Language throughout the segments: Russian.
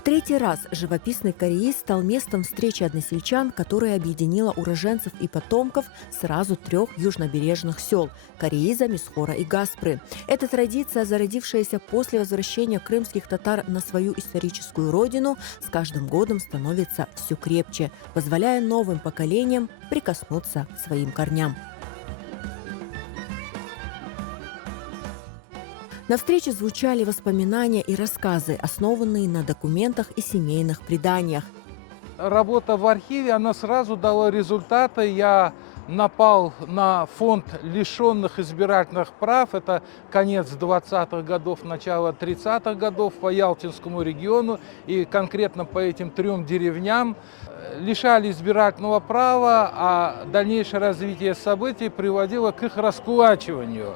В третий раз живописный Кореис стал местом встречи односельчан, которая объединила уроженцев и потомков сразу трех южнобережных сел – Кореиза, Мисхора и Гаспры. Эта традиция, зародившаяся после возвращения крымских татар на свою историческую родину, с каждым годом становится все крепче, позволяя новым поколениям прикоснуться к своим корням. На встрече звучали воспоминания и рассказы, основанные на документах и семейных преданиях. Работа в архиве, она сразу дала результаты. Я напал на фонд лишенных избирательных прав. Это конец 20-х годов, начало 30-х годов по Ялтинскому региону. И конкретно по этим трем деревням лишали избирательного права, а дальнейшее развитие событий приводило к их раскулачиванию.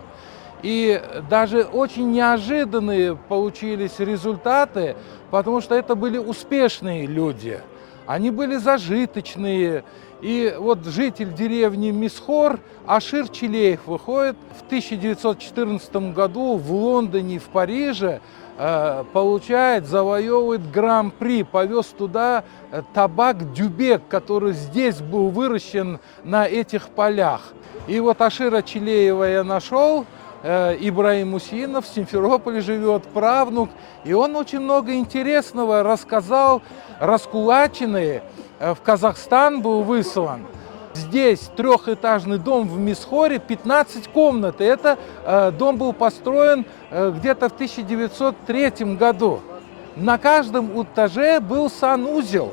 И даже очень неожиданные получились результаты, потому что это были успешные люди. Они были зажиточные. И вот житель деревни Мисхор Ашир Чилеев выходит в 1914 году в Лондоне и в Париже, получает, завоевывает гран-при, повез туда табак дюбек, который здесь был выращен на этих полях. И вот Ашира Чилеева я нашел. Ибраим Мусинов в Симферополе живет, правнук. И он очень много интересного рассказал. Раскулаченный в Казахстан был выслан. Здесь трехэтажный дом в Мисхоре, 15 комнат. И это дом был построен где-то в 1903 году. На каждом этаже был санузел.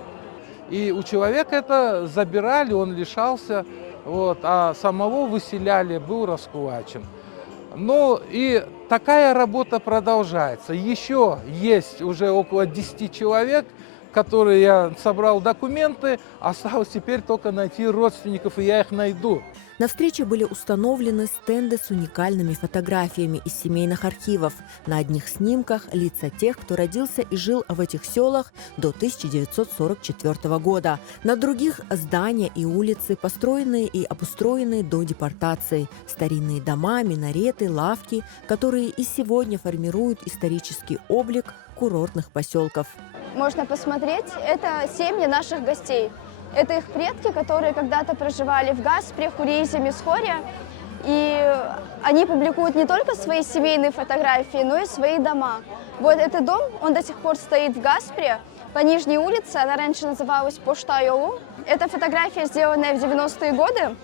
И у человека это забирали, он лишался, вот, а самого выселяли, был раскулачен. Ну и такая работа продолжается. Еще есть уже около 10 человек, которые я собрал документы. Осталось теперь только найти родственников, и я их найду. На встрече были установлены стенды с уникальными фотографиями из семейных архивов. На одних снимках лица тех, кто родился и жил в этих селах до 1944 года. На других – здания и улицы, построенные и обустроенные до депортации. Старинные дома, минареты, лавки, которые и сегодня формируют исторический облик курортных поселков. Можно посмотреть, это семьи наших гостей. Это их предки, которые когда-то проживали в Гаспре, Хуризе, Мисхоре. И они публикуют не только свои семейные фотографии, но и свои дома. Вот этот дом, он до сих пор стоит в Гаспре, по Нижней улице, она раньше называлась Пошта-Йолу. Эта фотография, сделанная в 90-е годы.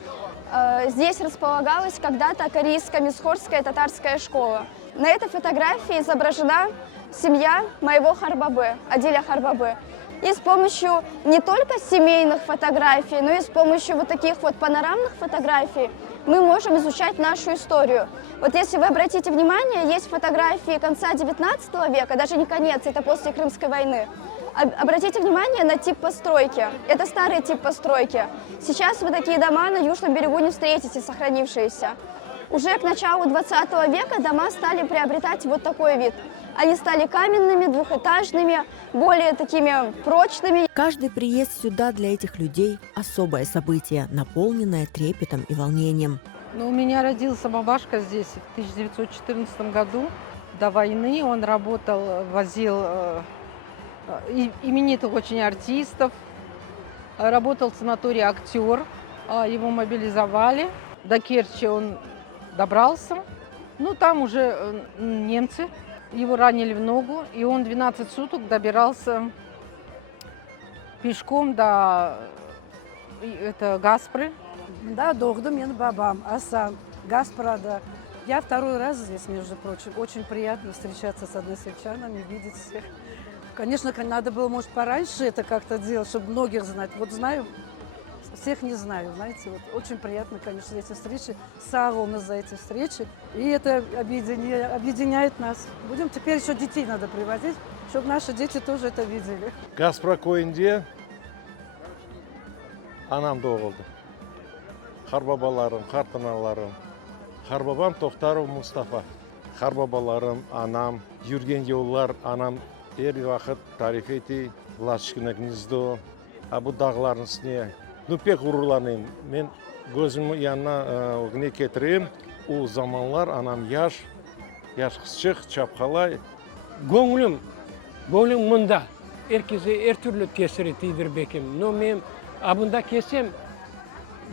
Здесь располагалась когда-то корейско-мисхорская татарская школа. На этой фотографии изображена семья моего Харбабы, Адиля Харбабы. И с помощью не только семейных фотографий, но и с помощью вот таких вот панорамных фотографий мы можем изучать нашу историю. Вот если вы обратите внимание, есть фотографии конца 19 века, даже не конец, это после Крымской войны. Обратите внимание на тип постройки. Это старый тип постройки. Сейчас вы такие дома на Южном берегу не встретите, сохранившиеся. Уже к началу 20 века дома стали приобретать вот такой вид. Они стали каменными, двухэтажными, более такими прочными. Каждый приезд сюда для этих людей – особое событие, наполненное трепетом и волнением. У меня родился бабашка здесь в 1914 году. До войны он работал, возил именитых очень артистов. Работал в санатории «Актер». Его мобилизовали. До Керчи он добрался. Там уже немцы. Его ранили в ногу, и он 12 суток добирался пешком до Гаспры. Да, doğdu мен бабам, Асан, Гаспрада. Я второй раз здесь, между прочим. Очень приятно встречаться с односельчанами, видеть всех. Конечно, надо было, может, пораньше это как-то делать, чтобы многих знать. Вот знаю, всех не знаю, знаете. Вот очень приятно, конечно, эти встречи. Сау нас за эти встречи. И это объединяет нас. Будем теперь еще детей надо привозить, чтобы наши дети тоже это видели. Гаспра Койнде анам doğuldu. Харбабаларым, хартаналарым. Харбабам Тоқтаров Мустафа. Харбабаларым, анам, жүрген жоллар, анам эр вақыт тариф ети, Лашкино гнездо, бұл дағлардың үстіне. Пек ғұрурланайым. Мен көзімі янына не кетірем. Ол заманлар анам яш қысшық, чапқалай. Көңілім мұнда. herkese her türlü tesir ettiğidir bekim. No men abında kesem,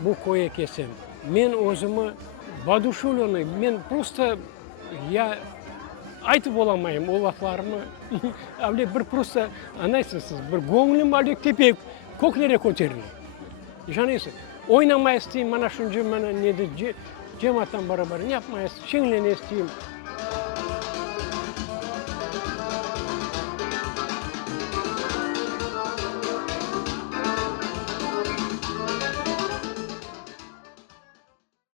bu koya kesem. Men özümü baduşulunu, men просто ya айтып olamayım o laflarımı. Avle bir просто, anlaysınız, bir gönlüm alıp tepeye koklere koterilir. Janıysa, oynamaya isteyeyim, bana şunca bana ne de cemaatten beraber yapmaya, şenlen isteyeyim.